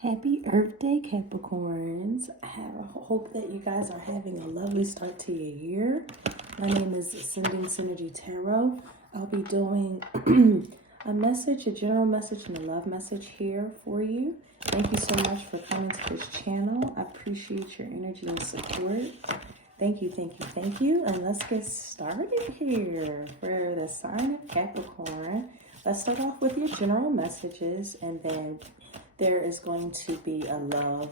Happy Earth Day, Capricorns. I hope that you guys are having a lovely start to your year. My name is Ascending Synergy Tarot. I'll be doing a general message, and a love message here for you. Thank you so much for coming to this channel. I appreciate your energy and support. Thank you, thank you, thank you. And let's get started here for the sign of Capricorn. Let's start off with your general messages, and then there is going to be a love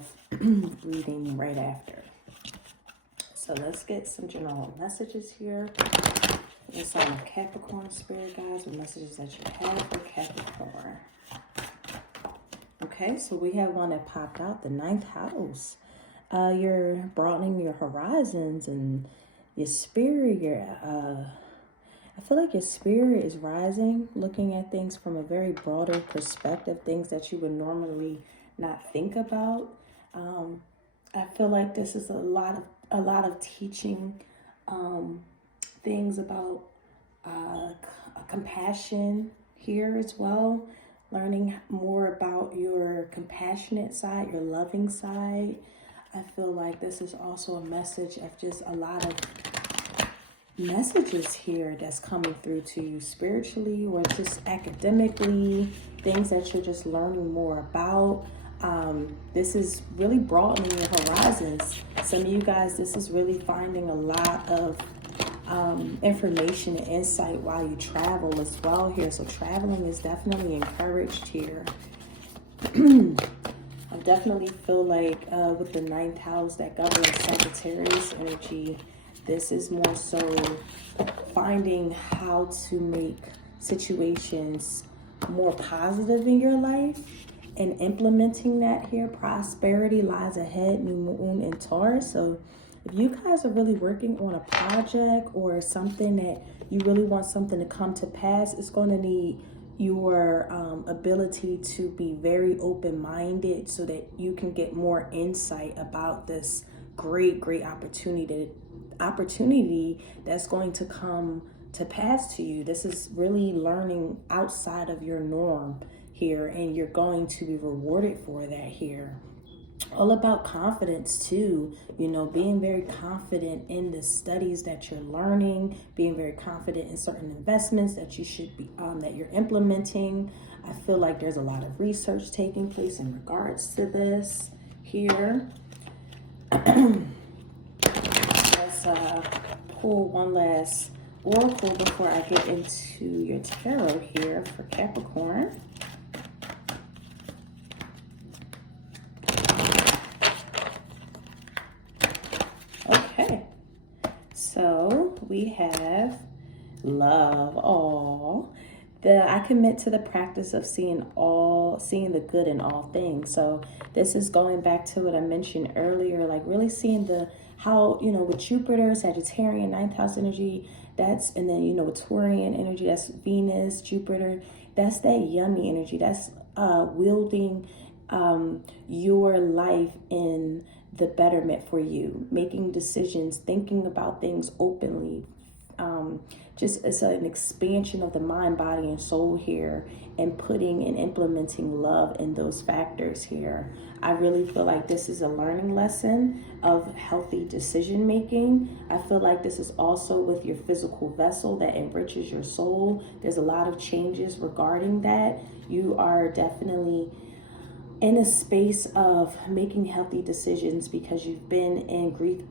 reading right after. So let's get some general messages here. The sign of Capricorn, Spirit guides, what messages that you have for Capricorn. Okay, so we have one that popped out, the 9th house. You're broadening your horizons and your spirit, I feel like your spirit is rising, looking at things from a very broader perspective, things that you would normally not think about. I feel like this is a lot of teaching things about compassion here as well. Learning more about your compassionate side, your loving side. I feel like this is also a message of just a lot of messages here that's coming through to you spiritually or just academically, things that you're just learning more about. This is really broadening your horizons. Some of you guys, this is really finding a lot of information and insight while you travel as well here. So traveling is definitely encouraged here. I definitely feel like with the 9th house that governs Sagittarius energy, this is more so finding how to make situations more positive in your life and implementing that here. Prosperity lies ahead, new moon in Taurus. So if you guys are really working on a project or something that you really want something to come to pass, it's going to need your ability to be very open-minded so that you can get more insight about this great opportunity that's going to come to pass to you. This is really learning outside of your norm here, and you're going to be rewarded for that here. All about confidence too, being very confident in the studies that you're learning, being very confident in certain investments that you should be that you're implementing. I feel like there's a lot of research taking place in regards to this here. Let's pull one last oracle before I get into your tarot here for Capricorn. Okay, so we have love. I commit to the practice of seeing the good in all things. So this is going back to what I mentioned earlier, like really seeing how with Jupiter, Sagittarian, 9th house energy, and then with Taurian energy, that's Venus, Jupiter, that's that yummy energy. That's wielding your life in the betterment for you, making decisions, thinking about things openly. Just it's an expansion of the mind, body, and soul here, and putting and implementing love in those factors here. I really feel like this is a learning lesson of healthy decision making. I feel like this is also with your physical vessel that enriches your soul. There's a lot of changes regarding that. You are definitely in a space of making healthy decisions because you've been in grief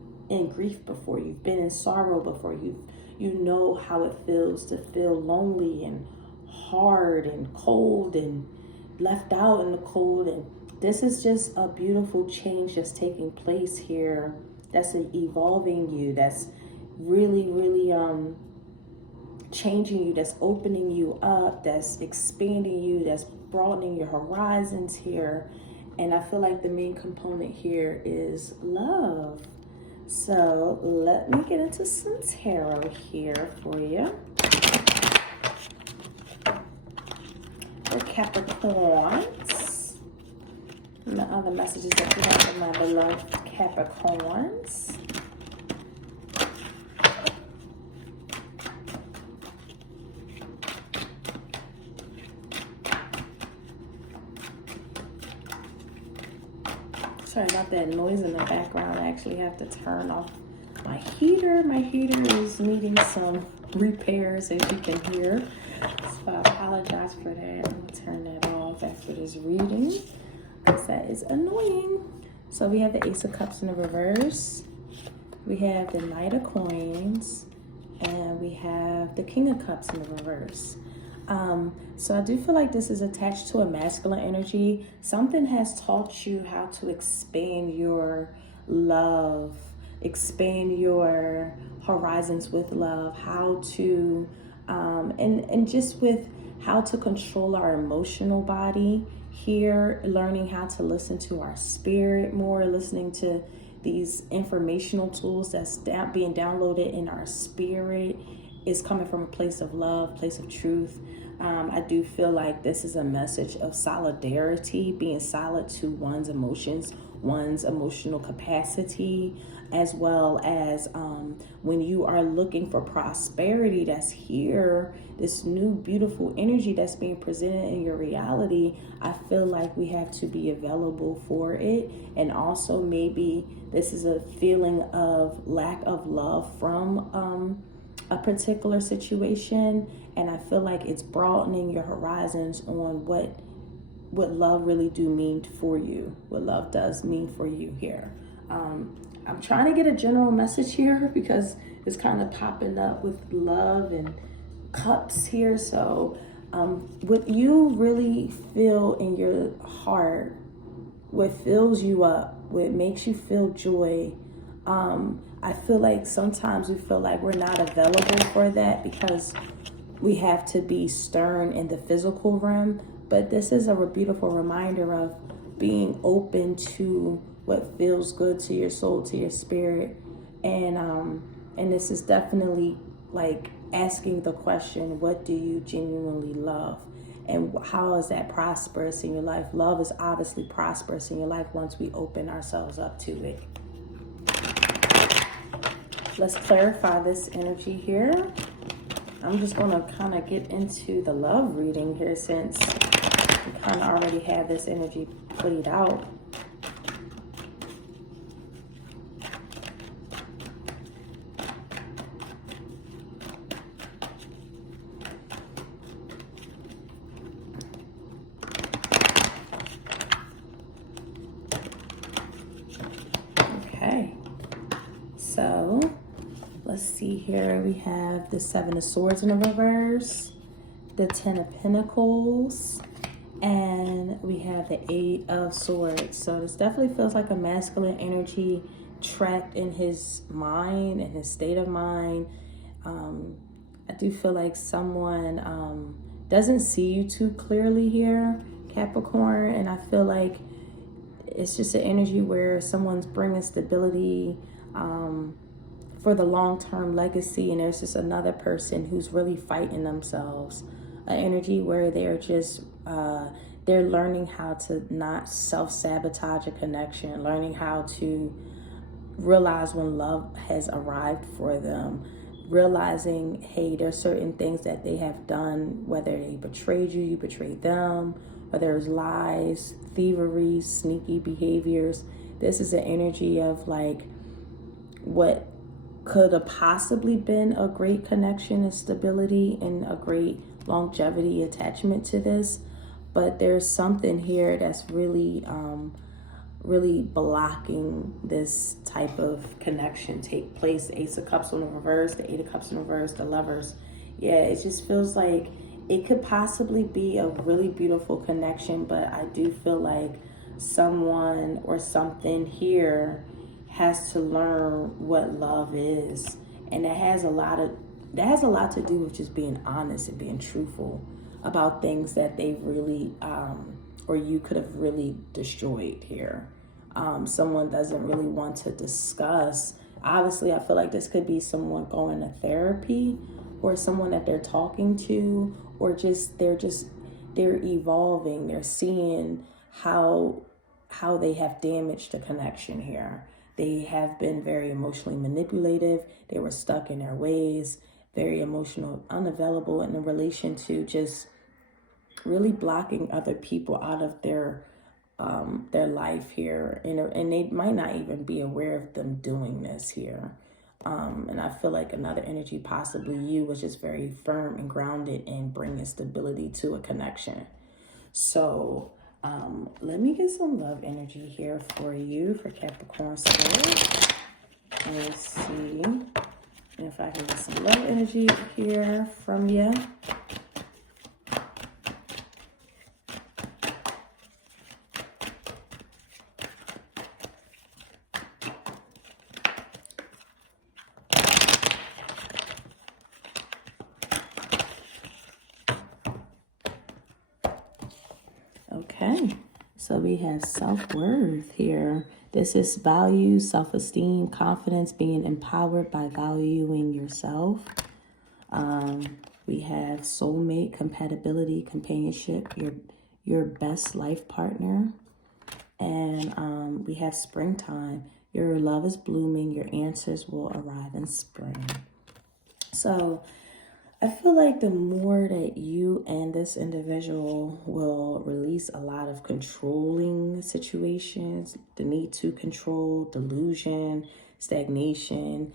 before, you've been in sorrow before, you know how it feels to feel lonely and hard and cold and left out in the cold. And this is just a beautiful change that's taking place here. That's evolving you. That's really changing you. That's opening you up. That's expanding you. That's broadening your horizons here. And I feel like the main component here is love. So let me get into some tarot here for you. For Capricorns. And the other messages that we have for my beloved Capricorns. Sorry about that noise in the background. I actually have to turn off my heater. My heater is needing some repairs, as you can hear. So I apologize for that. I'm going to turn that off after this reading because that is annoying. So we have the Ace of Cups in the reverse. We have the Knight of Coins. And we have the King of Cups in the reverse. So I do feel like this is attached to a masculine energy. Something has taught you how to expand your love, expand your horizons with love, how to, and just with how to control our emotional body here, learning how to listen to our spirit more, listening to these informational tools that's being downloaded in our spirit is coming from a place of love, place of truth. I do feel like this is a message of solidarity, being solid to one's emotions, one's emotional capacity, as well as when you are looking for prosperity that's here, this new beautiful energy that's being presented in your reality. I feel like we have to be available for it. And also maybe this is a feeling of lack of love from a particular situation, and I feel like it's broadening your horizons on what love really do mean for you, what love does mean for you here. I'm trying to get a general message here because it's kind of popping up with love and cups here. So what you really feel in your heart, what fills you up, what makes you feel joy, I feel like sometimes we feel like we're not available for that because we have to be stern in the physical realm. But this is a beautiful reminder of being open to what feels good to your soul, to your spirit. And this is definitely like asking the question, what do you genuinely love? And how is that prosperous in your life? Love is obviously prosperous in your life once we open ourselves up to it. Let's clarify this energy here. I'm just going to kind of get into the love reading here since we kind of already have this energy played out. Okay, so let's see here. We have the Seven of Swords in the reverse, the Ten of Pentacles, and we have the Eight of Swords. So this definitely feels like a masculine energy trapped in his mind and his state of mind. I do feel like someone doesn't see you too clearly here, Capricorn, and I feel like it's just an energy where someone's bringing stability for the long-term legacy, and there's just another person who's really fighting themselves. An energy where they're just they're learning how to not self-sabotage a connection, learning how to realize when love has arrived for them, realizing, hey, there's certain things that they have done, whether they betrayed you, you betrayed them, or there's lies, thievery, sneaky behaviors. This is an energy of like what could have possibly been a great connection and stability and a great longevity attachment to this. But there's something here that's really, really blocking this type of connection take place. The Ace of Cups in the reverse, the Eight of Cups in the reverse, the Lovers. Yeah, it just feels like it could possibly be a really beautiful connection, but I do feel like someone or something here has to learn what love is, and that has a lot to do with just being honest and being truthful about things that they've really or you could have really destroyed here. Someone doesn't really want to discuss. Obviously, I feel like this could be someone going to therapy, or someone that they're talking to, or they're evolving. They're seeing how they have damaged the connection here. They have been very emotionally manipulative. They were stuck in their ways, very emotional, unavailable in relation to just really blocking other people out of their their life here, and they might not even be aware of them doing this here. And I feel like another energy, possibly you, was just very firm and grounded and bringing stability to a connection. So let me get some love energy here for you, for Capricorn Spirit. Let's see if I can get some love energy here from you. Okay, so we have self-worth here. This is value, self-esteem, confidence, being empowered by valuing yourself. We have soulmate, compatibility, companionship, your best life partner. And we have springtime. Your love is blooming. Your answers will arrive in spring. So I feel like the more that you and this individual will release a lot of controlling situations, the need to control, delusion, stagnation,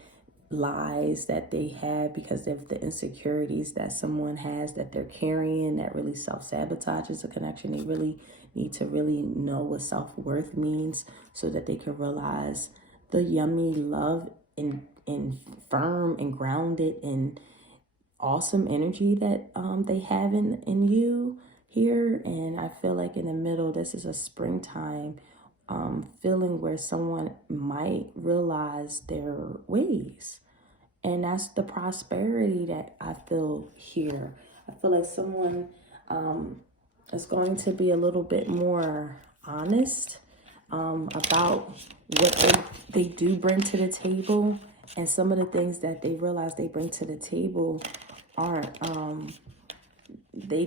lies that they have because of the insecurities that someone has that they're carrying, that really self-sabotages a connection. They really need to really know what self-worth means so that they can realize the yummy love and firm and grounded and awesome energy that they have in you here. And I feel like in the middle, this is a springtime feeling where someone might realize their ways. And that's the prosperity that I feel here. I feel like someone is going to be a little bit more honest about what they do bring to the table. And some of the things that they realize they bring to the table aren't, they're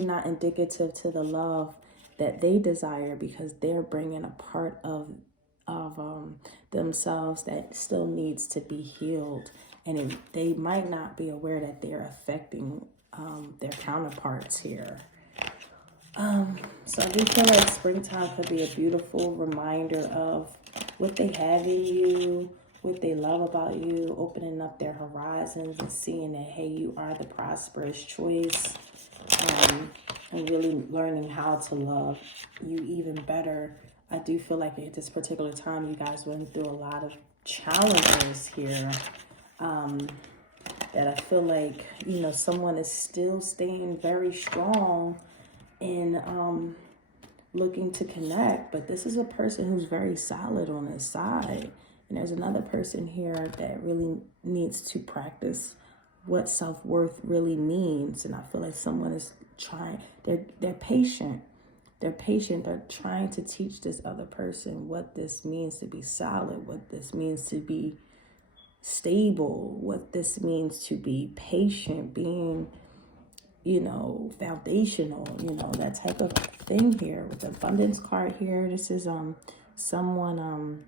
not indicative to the love that they desire, because they're bringing a part of themselves that still needs to be healed, and they might not be aware that they're affecting their counterparts here. So I do feel like springtime could be a beautiful reminder of what they have in you, what they love about you, opening up their horizons and seeing that, hey, you are the prosperous choice, and really learning how to love you even better. I do feel like at this particular time, you guys went through a lot of challenges here, that I feel like, someone is still staying very strong and looking to connect. But this is a person who's very solid on his side. And there's another person here that really needs to practice what self-worth really means. And I feel like someone is trying, they're patient. They're patient. They're trying to teach this other person what this means to be solid, what this means to be stable, what this means to be patient, being, foundational, that type of thing here. With the abundance card here, this is someone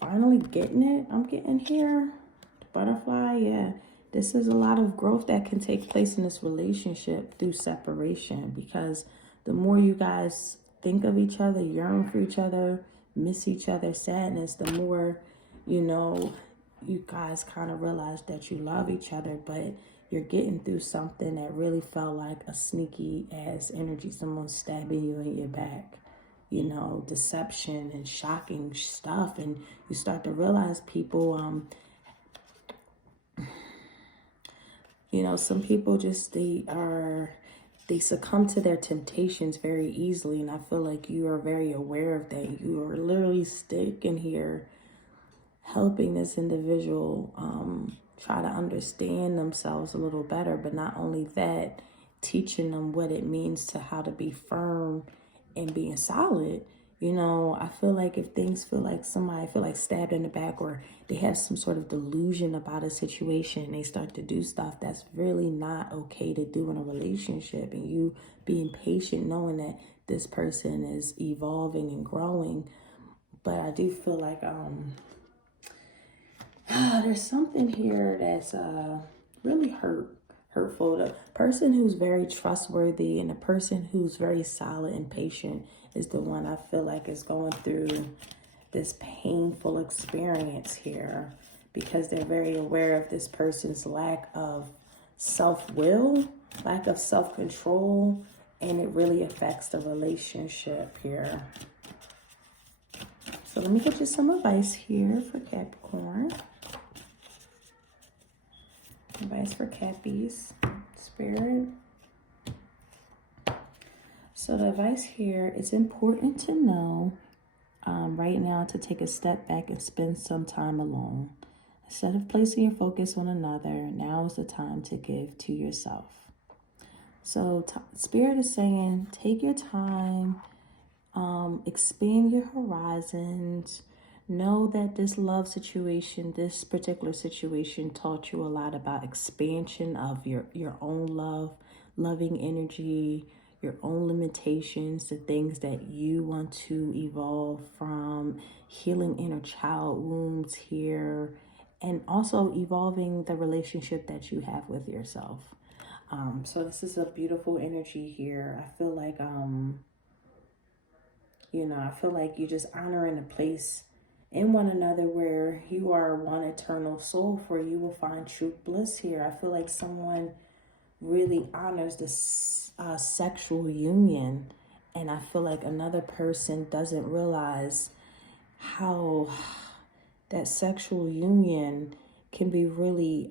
finally getting it. I'm getting here. The butterfly, yeah. This is a lot of growth that can take place in this relationship through separation, because the more you guys think of each other, yearn for each other, miss each other, sadness, the more, you guys kind of realize that you love each other, but you're getting through something that really felt like a sneaky ass energy, someone stabbing you in your back, deception and shocking stuff. And you start to realize people, some people just, they succumb to their temptations very easily. And I feel like you are very aware of that. You are literally sticking here, helping this individual try to understand themselves a little better. But not only that, teaching them what it means to how to be firm and being solid. I feel like if things feel like somebody feel like stabbed in the back, or they have some sort of delusion about a situation, they start to do stuff that's really not okay to do in a relationship, and you being patient, knowing that this person is evolving and growing. But I do feel like there's something here that's really hurtful. The person who's very trustworthy and the person who's very solid and patient is the one I feel like is going through this painful experience here, because they're very aware of this person's lack of self-will, lack of self-control, and it really affects the relationship here. So let me get you some advice here for Capricorn. Advice for Cappies, Spirit. So the advice here, it's important to know right now to take a step back and spend some time alone. Instead of placing your focus on another, now is the time to give to yourself. So Spirit is saying, take your time, expand your horizons. Know that this love situation, this particular situation taught you a lot about expansion of your own love, loving energy, your own limitations, the things that you want to evolve from, healing inner child wounds here, and also evolving the relationship that you have with yourself. So this is a beautiful energy here. I feel like, I feel like you're just honoring a place in one another where you are one eternal soul, for you will find true bliss here. I feel like someone really honors the sexual union, and I feel like another person doesn't realize how that sexual union can be really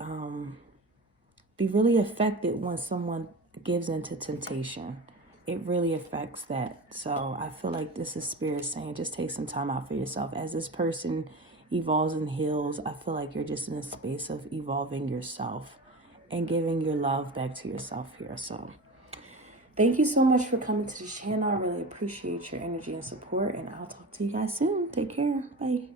affected when someone gives into temptation. It really affects that. So I feel like this is Spirit saying, just take some time out for yourself. As this person evolves and heals, I feel like you're just in a space of evolving yourself and giving your love back to yourself here. So thank you so much for coming to the channel. I really appreciate your energy and support, and I'll talk to you guys soon. Take care. Bye.